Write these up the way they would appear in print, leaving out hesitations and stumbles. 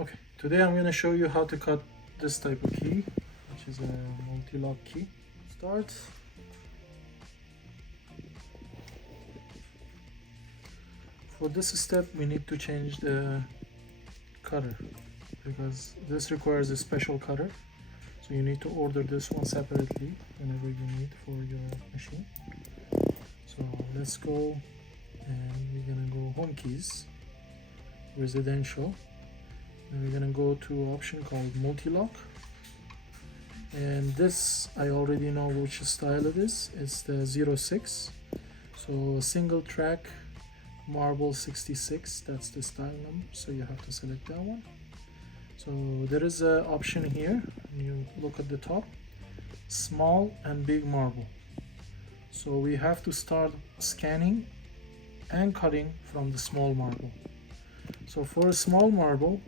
Okay, today I'm going to show you how to cut this type of key, which is a multi-lock key. Start. For this step we need to change the cutter because this requires a special cutter, so you need to order this one separately whenever you need for your machine. So let's go, and we're gonna go home keys, residential, and we're gonna go to option called multi-lock, and this I already know which style it is. It's the 06, so a single track marble 66, that's the style number, so you have to select that one. So there is an option here, you look at the top, small and big marble. So we have to start scanning and cutting from the small marble. So for a small marble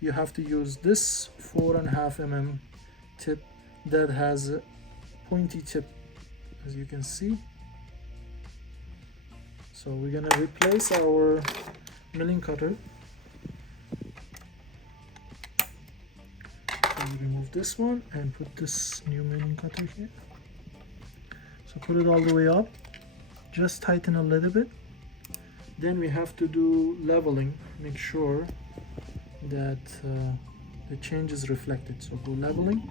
you have to use this 4.5 mm tip that has a pointy tip, as you can see. So we're gonna replace our milling cutter. So we remove this one and put this new milling cutter here. So put it all the way up, just tighten a little bit. Then we have to do leveling, make sure that the change is reflected. So go leveling.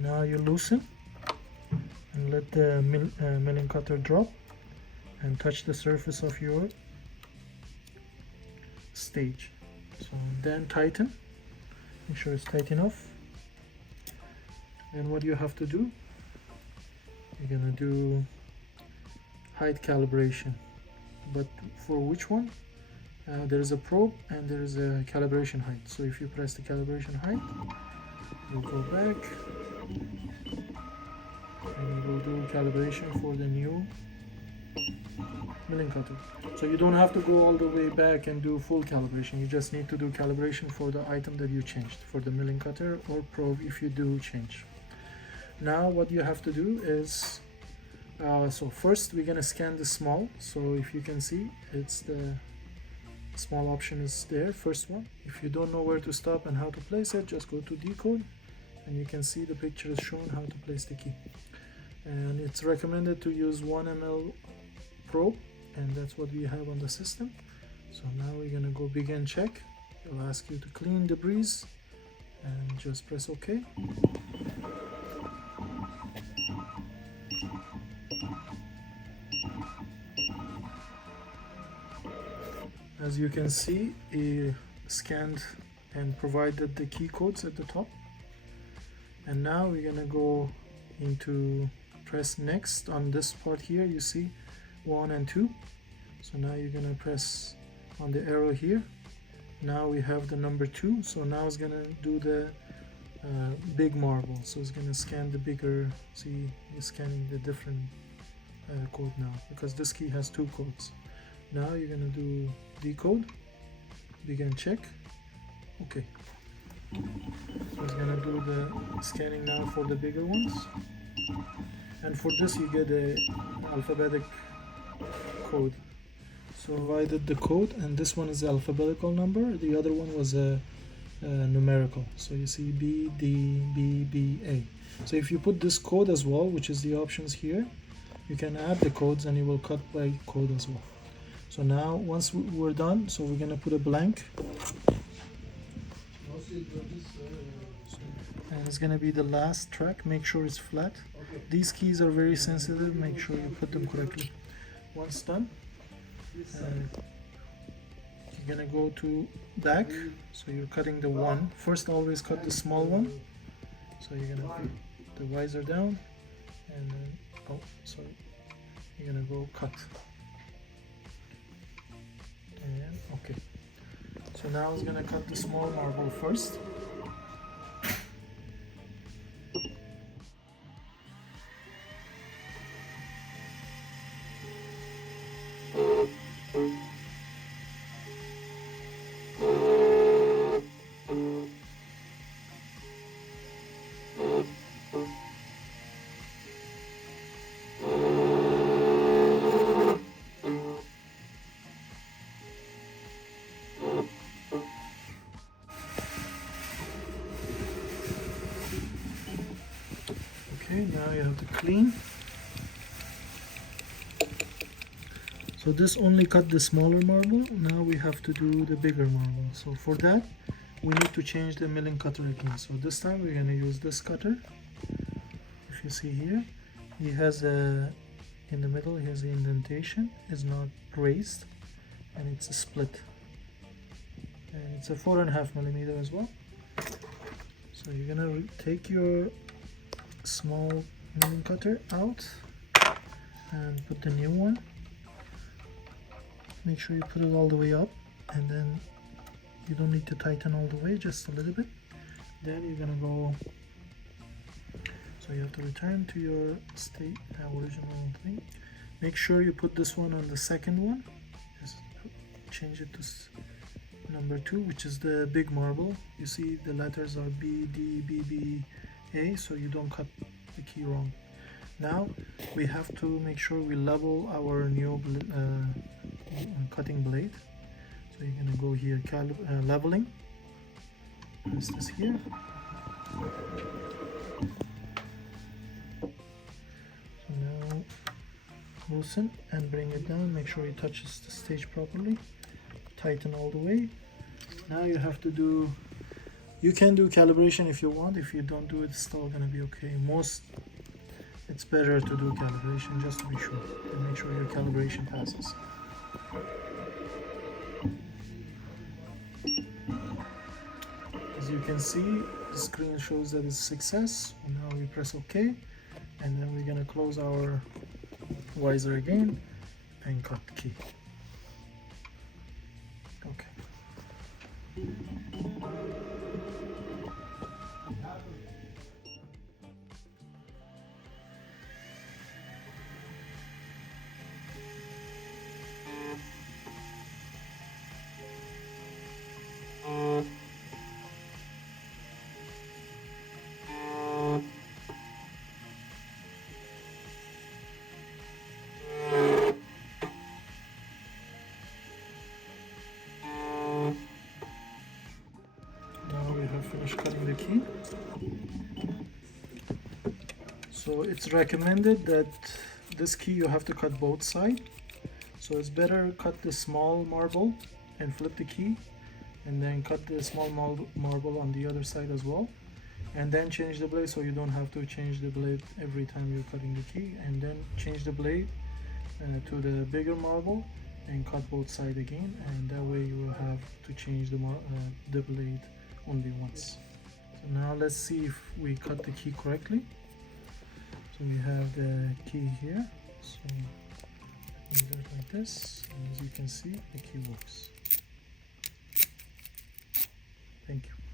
Now you loosen and let the milling cutter drop and touch the surface of your stage. So then tighten, make sure it's tight enough. And what you have to do, you're gonna do height calibration, but for which one? There is a probe and there is a calibration height. So if you press the calibration height, you'll go back and we'll do calibration for the new milling cutter. So you don't have to go all the way back and do full calibration. You just need to do calibration for the item that you changed, for the milling cutter or probe if you do change. Now what you have to do is, so first we're gonna scan the small. So if you can see, it's the small option is there, first one. If you don't know where to stop and how to place it, just go to decode and you can see the picture is showing how to place the key. And it's recommended to use 1 ml probe, and that's what we have on the system. So now we're gonna go begin check. It'll ask you to clean debris and just press OK. As you can see, it scanned and provided the key codes at the top. And now we're gonna go into press next on this part here. You see 1 and 2. So now you're gonna press on the arrow here. Now we have the number 2. So now it's gonna do the big marble. So it's gonna scan the bigger. See, it's scanning the different code now because this key has 2 codes. Now you're gonna do decode, begin check. Okay. So it's gonna do the scanning now for the bigger ones. And for this you get a alphabetic code. So I did the code, and this one is the alphabetical number. The other one was a numerical. So you see B, D, B, B, A. So if you put this code as well, which is the options here, you can add the codes and it will cut by code as well. So now once we're done, so we're gonna put a blank. And it's gonna be the last track. Make sure it's flat. These keys are very sensitive, make sure you put them correctly. Once done, you're gonna go to back. So you're cutting the 1. First always cut the small one. So you're gonna put the visor down and then, oh sorry, you're gonna go cut. And okay, so now it's gonna cut the small marble first. now you have to clean. So this only cut the smaller marble. Now we have to do the bigger marble. So for that, we need to change the milling cutter again. So this time we're going to use this cutter. If you see here, he has a, in the middle, he has the indentation. It's not raised, and it's a split. And it's a 4.5 millimeter as well. So you're gonna take your small milling cutter out and put the new one. Make sure you put it all the way up, and then you don't need to tighten all the way, just a little bit. Then you're gonna go, so you have to return to your state original thing. Make sure you put this one on the second one. Just change it to number 2, which is the big marble. You see the letters are B, D, B, B, A, so you don't cut the key wrong. Now we have to make sure we level our new cutting blade. So you're gonna go here, leveling. Press this here. So now loosen and bring it down. Make sure it touches the stage properly. Tighten all the way. Now you have to do, you can do calibration if you want. If you don't do it, it's still gonna be okay. It's better to do calibration just to be sure and make sure your calibration passes. As you can see, the screen shows that it's success. And now we press OK, and then we're gonna close our visor again and cut the key. Okay. Finish cutting the key. So it's recommended that this key you have to cut both sides. So it's better cut the small marble and flip the key, and then cut the small marble on the other side as well, and then change the blade, so you don't have to change the blade every time you're cutting the key, and then change the blade to the bigger marble and cut both sides again, and that way you will have to change the blade only once. So now let's see if we cut the key correctly. So we have the key here, so we do it like this, and as you can see, the key works. Thank you.